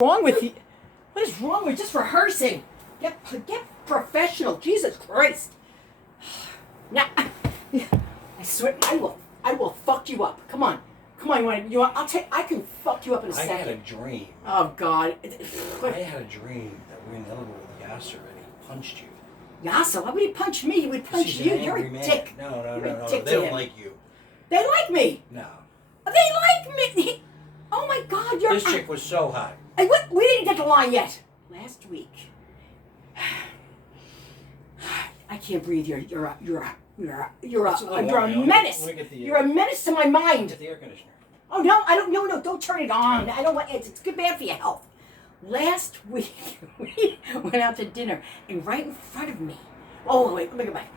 Wrong with you? What is wrong with just rehearsing? Get professional. Jesus Christ. Now, I swear, I will fuck you up. Come on. I can fuck you up in a second. I had a dream. Oh, God. I had a dream that we were in the elevator with Yasser and he punched you. Yasser? Why would he punch me? He would punch you. You're a dick. No. Dick They don't like you. They like me. No. They like me. Oh, my God. This chick was so hot. Hey, we didn't get the line yet. Last week. I can't breathe. You're a menace. You're a menace to my mind. Get the air conditioner. Oh no, I don't. No, don't turn it on. I don't want it. It's good bad for your health. Last week we went out to dinner, and right in front of me. Oh wait, let me go back.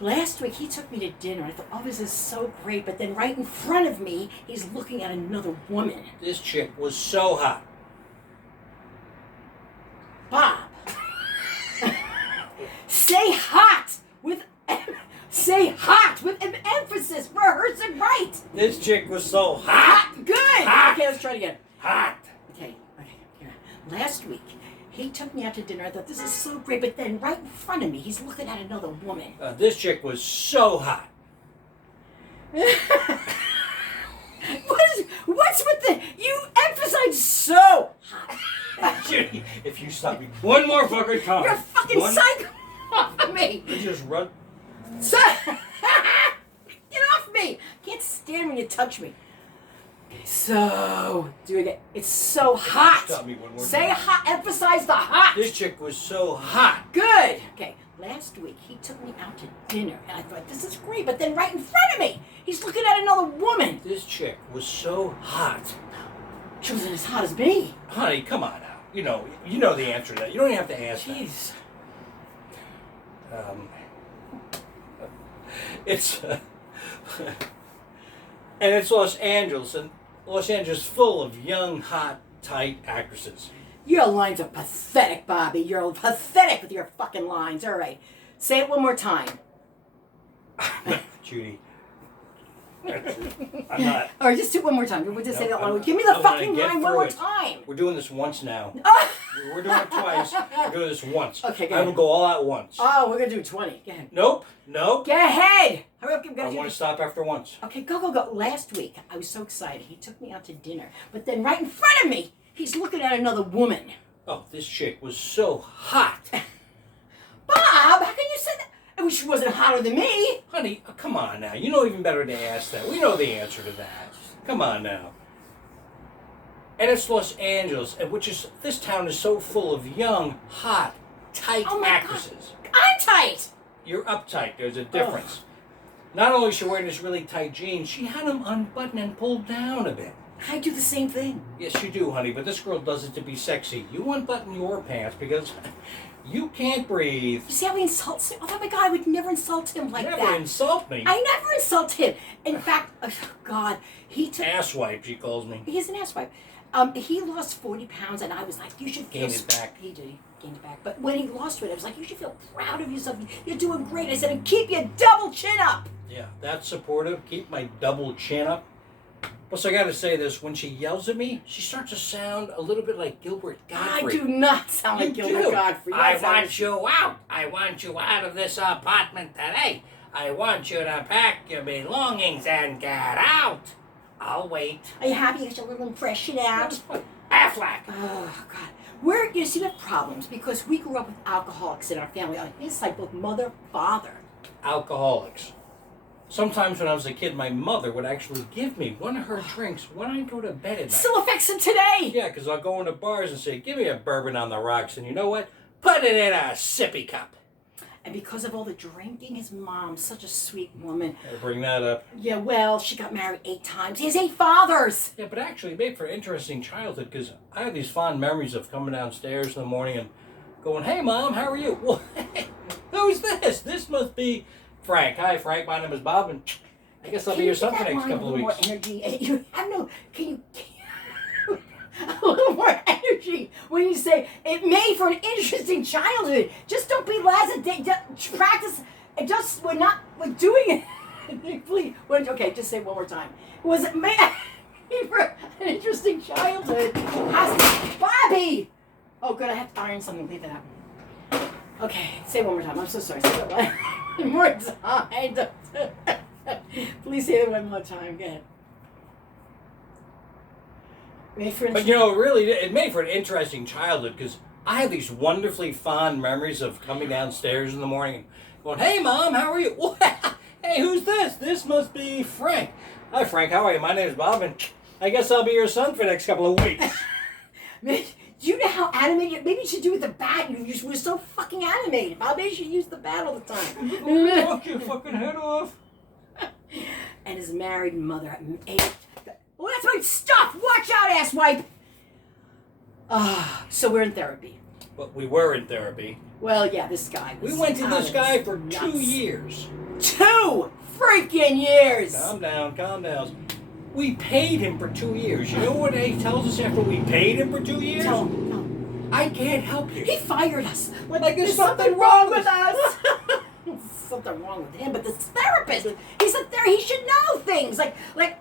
Last week he took me to dinner. I thought, oh, this is so great. But then right in front of me, he's looking at another woman. This chick was so hot. Bob. Say hot with an emphasis. Rehearse it right. This chick was so hot. Good. Hot. Okay, let's try it again. Hot. Okay. Here. Last week, he took me out to dinner. I thought, this is so great. But then right in front of me, he's looking at another woman. This chick was so hot. What's with the... You emphasize so hot. Judy, if you stop me one more fucking time. You're a fucking psycho. Off me. You just run. So, get off me. I can't stand when you touch me. So, do it again. It's so hot. Stop me one more Say time. hot. Emphasize the hot. This chick was so hot. Good. Okay. Last week, he took me out to dinner, and I thought, this is great. But then right in front of me, he's looking at another woman. This chick was so hot. She wasn't as hot as me. Honey, come on now. You know the answer to that. You don't even have to ask Jeez. that. It's and it's Los Angeles, and Los Angeles is full of young, hot, tight actresses. Your lines are pathetic, Bobby. You're pathetic with your fucking lines. All right. Say it one more time. Judy. I'm not. All right, just do it one more time. We'll just say that one. I'm- Give me the I wanna fucking get line one through more it. time. We're doing this once now. Oh, We're doing it twice. We're doing this once. Okay, go I will ahead. go all at once. oh, we're going to do 20. Go ahead. Nope. Go ahead. Hurry up. I want to stop after once. Okay, go. Last week, I was so excited. He took me out to dinner. But then right in front of me, he's looking at another woman. Oh, this chick was so hot. Bob, how can you say that? I wish she wasn't hotter than me. Honey, come on now. You know even better to ask that. We know the answer to that. Come on now. And it's Los Angeles, this town is so full of young, hot, tight Oh my actresses. God. I'm tight. You're uptight. There's a difference. Not only is she wearing this really tight jeans, she had them unbuttoned and pulled down a bit. I do the same thing. Yes, you do, honey, but this girl does it to be sexy. You unbutton your pants because you can't breathe. You see how he insults him? Oh my God, I would never insult him like Never that. insult me. I never insult him. In fact, oh God, he took... Asswipe, she calls me. He's an asswipe. He lost 40 pounds, and I was like, you should feel... Gained it back. He did. He gained it back. But when he lost it, I was like, you should feel proud of yourself. You're doing great. I said, and keep your double chin up. Yeah, that's supportive. Keep my double chin up. Plus, I gotta say this, when she yells at me, she starts to sound a little bit like Gilbert Gottfried. I do not sound like You Gilbert do. Gottfried. I want you out. I want you out of this apartment today. I want you to pack your belongings and get out. I'll wait. Are you happy? You're a little freshen out. Affleck. Oh, God. We have problems because we grew up with alcoholics in our family. On his side, both mother, father. Alcoholics. Sometimes when I was a kid, my mother would actually give me one of her drinks when I go to bed at night. Still affects him today. Yeah, because I'll go into bars and say, give me a bourbon on the rocks. And you know what? Put it in a sippy cup. And because of all the drinking, his mom's such a sweet woman. I bring that up. Yeah, well, she got married 8 times. He has 8 fathers. Yeah, but actually it made for an interesting childhood because I have these fond memories of coming downstairs in the morning and going, hey, Mom, how are you? Well, who's this? This must be Frank. Hi, Frank. My name is Bob, and I guess I'll be your son for the next couple of weeks. More energy. You have no... Can you... a little more energy when you say it made for an interesting childhood. Just don't be lazy. Just practice. We're doing it. Please. Okay, just say it one more time. Was it made? made for an interesting childhood. Bobby! Oh, good, I have to iron something. Leave that out. Okay, say it one more time. I'm so sorry. Say it one more time. Please say it one more time. Go ahead. But you know, really, it made for an interesting childhood because I have these wonderfully fond memories of coming downstairs in the morning and going, "Hey, Mom, how are you?" "Hey, who's this? This must be Frank." "Hi, Frank. How are you? My name's Bob, and I guess I'll be your son for the next couple of weeks." Man, do you know how animated? Maybe you should do it with the bat. You were so fucking animated. Bob, maybe you should use the bat all the time. Knock your fucking head off. And his married mother ate. Well, that's my stuff. Watch out, asswipe. So we're in therapy. But we were in therapy. Well, yeah, this guy. We went to this guy for 2 years. 2 freaking years. Calm down, calm down. We paid him for 2 years. You know what he tells us after we paid him for 2 years? Tell him. I can't help you. He fired us. Like there's something wrong with us. Something wrong with him, but this therapist, he's a he should know things. Like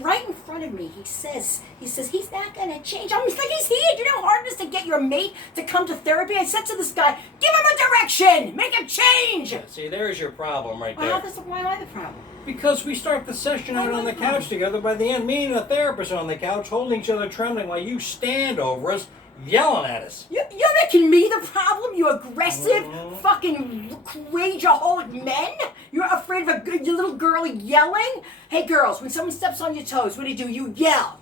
right in front of me, he says he's not gonna change. I'm just like, he's here. Do you know how hard it is to get your mate to come to therapy? I said to this guy, give him a direction, make him change. Yeah, see, there's your problem right there. Why am I the problem? Because we start the session out on the couch together. By the end, me and the therapist are on the couch holding each other, trembling, while you stand over us, yelling at us. You're making me the problem, you aggressive, fucking rageaholic men? You're afraid of your little girl yelling? Hey, girls, when someone steps on your toes, what do? You yell.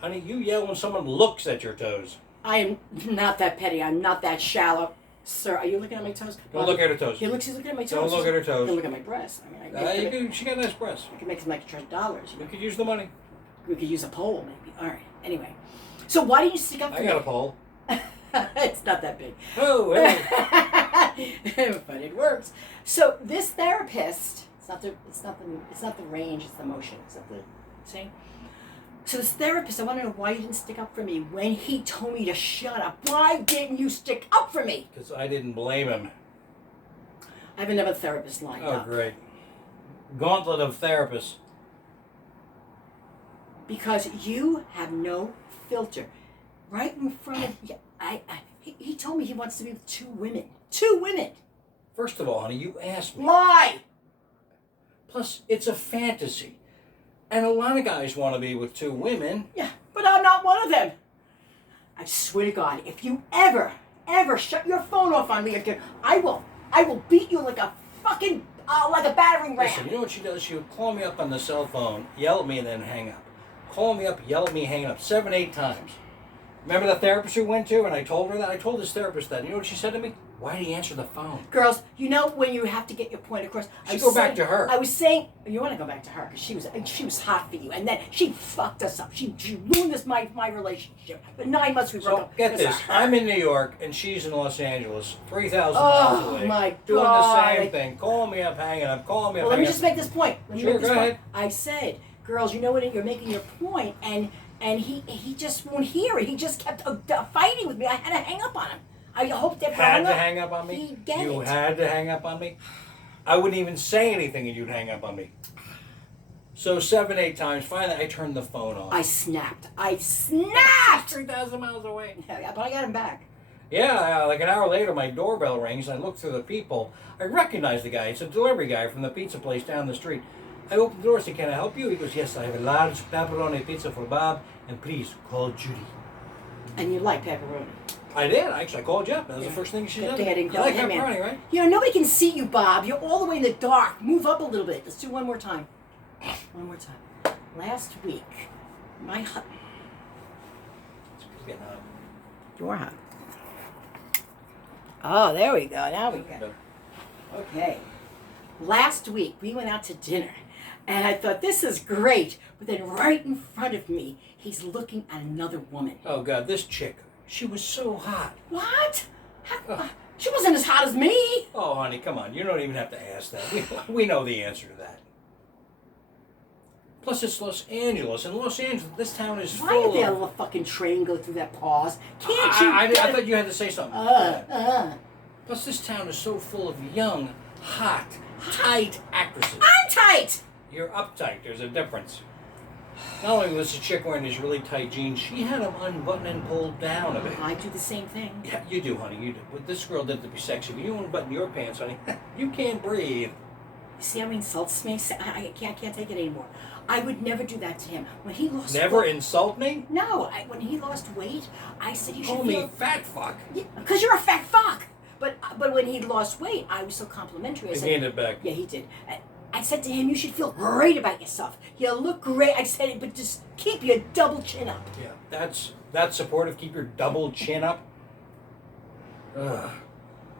Honey, you yell when someone looks at your toes. I am not that petty. I'm not that shallow. Sir, are you looking at my toes? Don't look at her toes. He's looking at my toes. Don't look at her toes. Don't look at my breasts. I mean, she got nice breasts. I can make some extra dollars. We could use the money. We could use a pole, maybe. All right. Anyway. So why do you stick up for I got a pole. It's not that big. Oh, hey. But it works. So this therapist, it's not the range, it's the motion. It's not the same. So this therapist, I want to know why you didn't stick up for me when he told me to shut up. Why didn't you stick up for me? Because I didn't blame him. I have another therapist lined up. Oh, great. Gauntlet of therapists. Because you have no filter. Right in front of you. He told me he wants to be with 2 women. 2 women! First of all, honey, you asked me. Why? Plus, it's a fantasy. And a lot of guys want to be with 2 women. Yeah, but I'm not one of them. I swear to God, if you ever shut your phone off on me again, I will beat you like a fucking, like a battering ram. Listen, you know what she does? She would call me up on the cell phone, yell at me, and then hang up. Call me up, yell at me, hang up 7, 8 times. Remember the therapist we went to and I told her that? I told this therapist that. You know what she said to me? Why did he answer the phone? Girls, you know when you have to get your point across. Go back to her. I was saying, you want to go back to her because she was hot for you. And then she fucked us up. She ruined my relationship. But 9 months we broke up. Get this. I'm in New York and she's in Los Angeles. 3,000 miles away. Oh my God. Doing the same thing. Call me up, hanging up. Call me up, Well, let me just make this point. Sure, go ahead. I said, girls, you know what? You're making your point, and he just won't hear it. He just kept fighting with me. I had to hang up on him. I hope that had to hang up on me. He get you it. had to hang up on me. I wouldn't even say anything, and you'd hang up on me. So 7, 8 times. Finally, I turned the phone off. I snapped. 3,000 miles away. Yeah, but I got him back. Yeah, like an hour later, my doorbell rings. I look through the people. I recognize the guy. It's a delivery guy from the pizza place down the street. I open the door and say, "Can I help you?" He goes, "Yes, I have a large pepperoni pizza for Bob, and please call Judy." And you like pepperoni. I did. Actually, I called you up. That was the first thing she said. You like pepperoni, right? You know, nobody can see you, Bob. You're all the way in the dark. Move up a little bit. Let's do one more time. One more time. Last week, my hut. Your hut. Oh, there we go. Now we go. Okay. Last week, we went out to dinner. And I thought, this is great. But then right in front of me, he's looking at another woman. Oh, God, this chick. She was so hot. What? She wasn't as hot as me. Oh, honey, come on. You don't even have to ask that. We know the answer to that. Plus, it's Los Angeles. And Los Angeles, this town is full of... Why did that fucking train go through that pause? Can't you... I thought you had to say something. Plus, this town is so full of young, hot, tight actresses. I'm tight! You're uptight. There's a difference. Not only was the chick wearing these really tight jeans, she had them unbuttoned and pulled down a bit. I do the same thing. Yeah, you do, honey, you do. What this girl did to be sexy, but you unbutton your pants, honey, you can't breathe. You see how he insults me? I can't take it anymore. I would never do that to him. When he lost Never weight, insult me? No, when he lost weight, I said you should Call feel... me fat fuck. Because you're a fat fuck. But when he lost weight, I was so complimentary. I He said, handed it back. yeah, he did. I said to him, you should feel great about yourself. You look great. I said, but just keep your double chin up. Yeah, that's supportive. Keep your double chin up. Ugh.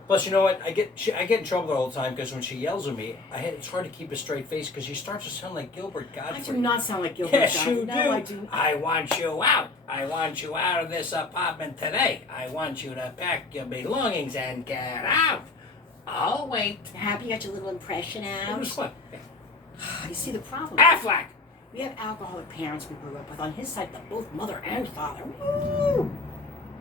Plus, you know what? I get in trouble all the time because when she yells at me, it's hard to keep a straight face because she starts to sound like Gilbert Godfrey. I do not sound like Gilbert Yes, Godfrey. you No, do. I do. I want you out. I want you out of this apartment today. I want you to pack your belongings and get out. I'll wait. Happy you got your little impression It out? was fun. You see the problem? Affleck. We have alcoholic parents we grew up with. On his side, they're both mother and father. Woo!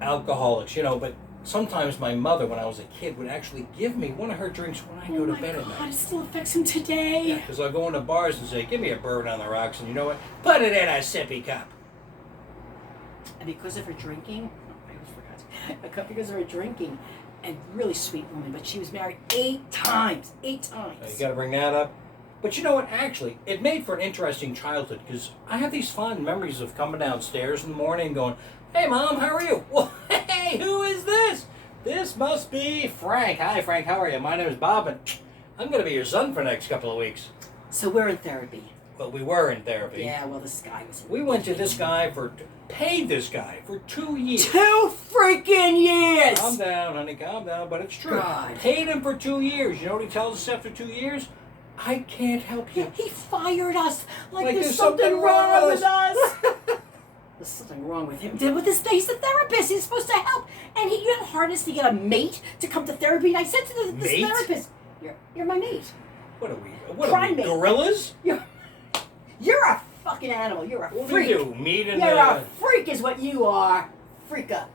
Alcoholics, but sometimes my mother, when I was a kid, would actually give me one of her drinks when I go to bed at God, night. it still affects him today. Because I'll go into bars and say, give me a bourbon on the rocks, and you know what? Put it in a sippy cup. And because of her drinking, I always forgot. Because of her drinking, a really sweet woman, but she was married 8 times. 8 times. You got to bring that up. But you know what? Actually, it made for an interesting childhood because I have these fond memories of coming downstairs in the morning and going, hey, Mom, how are you? Well, hey, who is this? This must be Frank. Hi, Frank, how are you? My name is Bob, and I'm going to be your son for the next couple of weeks. So we're in therapy. Well, we were in therapy. Yeah, well, this guy was in We went to this guy paid this guy for 2 years. 2 freaking years! Calm down, honey, calm down, but it's true. God. Paid him for 2 years. You know what he tells us after 2 years? I can't help you. He fired us like Like there's there's something something wrong wrong with with us. There's something wrong with him. With this, he's a therapist. He's supposed to help. And you have hardness to get a mate to come to therapy. And I said to this Mate? therapist, you're my mate. What are we? Primate. Gorillas? You're a fucking animal. You're a What freak. do we do? Meet in You're a freak is what you are. Freaka.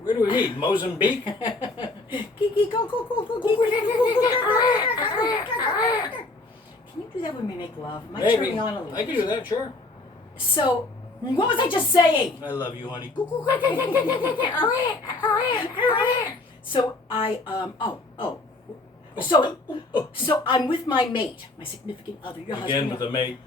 Where do we meet? Mozambique? Kiki, go. Can you do that when we make love? Am I Maybe. turning on a little? I can do that, sure. So, what was I just saying? I love you, honey. So So I'm with my mate, my significant other, your husband. Again with a mate.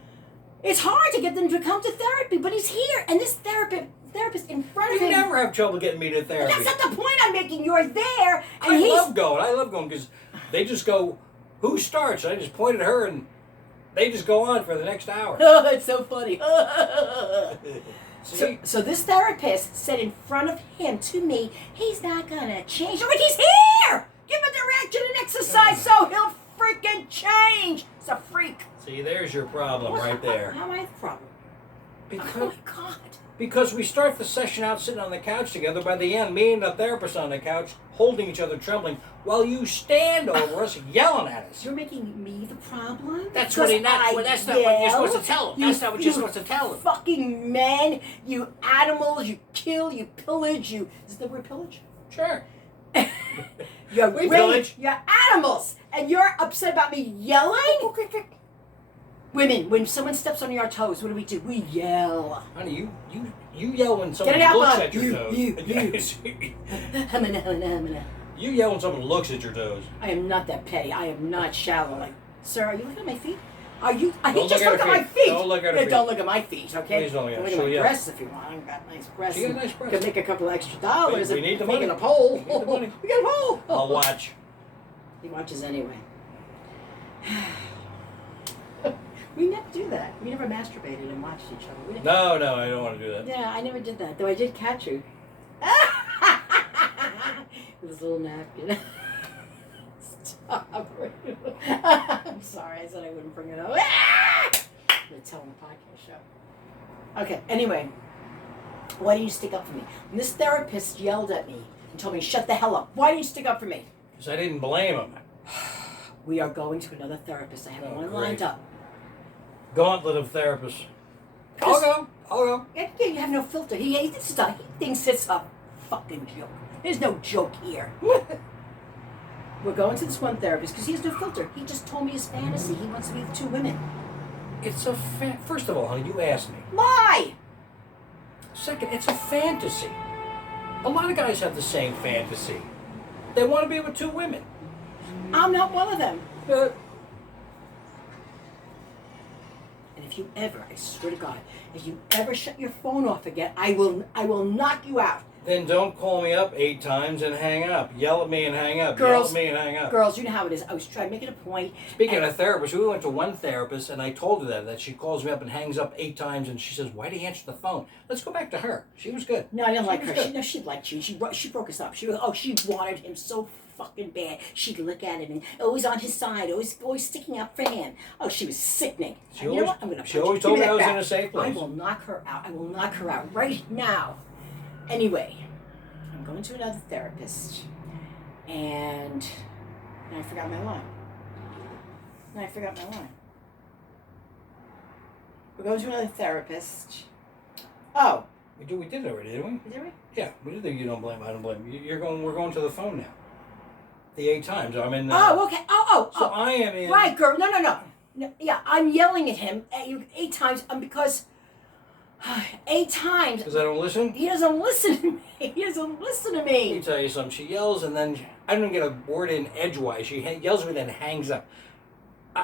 It's hard to get them to come to therapy, but he's here, and this therapist in front of You him. never have trouble getting me to But therapy. that's not the point I'm making. You're there, and I he's. love going because they just go, who starts? I just point at her and they just go on for the next hour. Oh, it's so funny. See? So this therapist said in front of him to me, he's not gonna change. But he's here! Give him a direction and exercise so he'll freaking change. It's a freak. See, there's your problem right there. How am I the problem? Oh Because, my God. because we start the session out sitting on the couch together. By the end, me and the therapist on the couch, holding each other, trembling, while you stand over us, yelling at us. You're making me the problem? That's Because what that's not what you're supposed to tell him. That's not what you're supposed to tell him. Fucking men, you animals, you kill, you pillage, you. Is the word pillage? Sure. You're We rape, pillage. you're animals, and you're upset about me yelling? Women, when someone steps on our toes, what do? We yell. Honey, you yell when someone Get it out, looks Bob. at your You, toes. Humana. You yell when someone looks at your toes. I am not that petty. I am not shallow. Like, sir, are you looking at my feet? Are you? Don't He look just at looked her at my feet. feet. Don't look at her Yeah, feet. don't look at my feet, okay? Please don't look at Look her. at my So, yeah. breasts if you want. I've got nice breasts. She got nice breasts. Could make a couple extra dollars. We if need the making money. a poll. We need the money. We got a poll. I'll watch. He watches anyway. We never do that. We never masturbated and watched each other. We didn't. No, I don't want to do that. Yeah, I never did that. Though I did catch you. With his little napkin. Stop. I'm sorry. I said I wouldn't bring it up. I'm going to tell him the podcast show. Okay, anyway. Why didn't you stick up for me? When this therapist yelled at me and told me, shut the hell up. Why didn't you stick up for me? Because I didn't blame him. We are going to another therapist. I have one great. lined up. Gauntlet of therapists. I'll go. Yeah, you have no filter. He thinks it's a fucking joke. There's no joke here. We're going to this one therapist because he has no filter. He just told me his fantasy. He wants to be with 2 women. It's a first of all, honey, you asked me. Why? Second, it's a fantasy. A lot of guys have the same fantasy. They want to be with two women. I'm not one of them. Uh, And if you ever, I swear to God, if you ever shut your phone off again, I will knock you out. Then don't call me up 8 times and hang up. Yell at me and hang up. Girls- Yell at me and hang up. Girls, you know how it is. I was trying to make it a point. Speaking and- of therapists, we went to one therapist and I told her that she calls me up and hangs up 8 times and she says, "Why do you answer the phone?" Let's go back to her. She was good. No, I didn't like was her. good. She liked you. She broke us up. She wanted him so fucking bad. She'd look at him and always on his side, always sticking up for him. Oh, she was sickening. She And you know always- what? I'm gonna she punch always you. told Give me I that was in back. a safe place. I will knock her out. I will knock her out right now. Anyway, I'm going to another therapist, and I forgot my line. We're going to another therapist. Oh, We did it already, didn't we? did we? Yeah, we did the you don't blame, I don't blame. We're going to the phone now. The 8 times. I'm in. Oh, okay. So I am in. Right, girl. No. Yeah, I'm yelling at him 8 times because 8 times Because I don't listen. he doesn't listen to me. He doesn't listen to Let me me. tell you something. She yells and then I don't get a word in edgewise. She yells at me and then hangs up.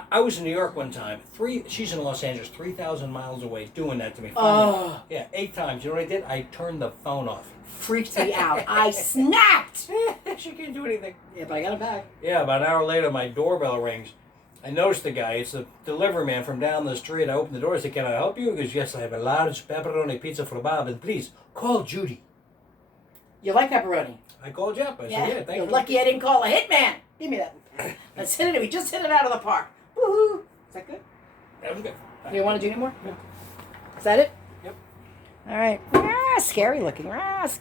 I was in New York one time. She's in Los Angeles, 3,000 miles away, doing that to me. Oh, Yeah, 8 times. You know what I did? I turned the phone off. freaked me out. I snapped. She can't do anything. Yeah, but I got it back. Yeah, about an hour later, my doorbell rings. I noticed the guy. It's the delivery man from down the street. I opened the door. I said, "Can I help you?" He goes, "Yes, I have a large pepperoni pizza for Bob, and please call Judy." You like pepperoni? I called you up. I said, "Yeah, thank You're you." lucky I didn't call a hitman. Give me that. Let's hit it. We just hit it out of the park. Woohoo! Is that good? That was good. Do you want to do any more? No. Is that it? Yep. All right. Scary looking.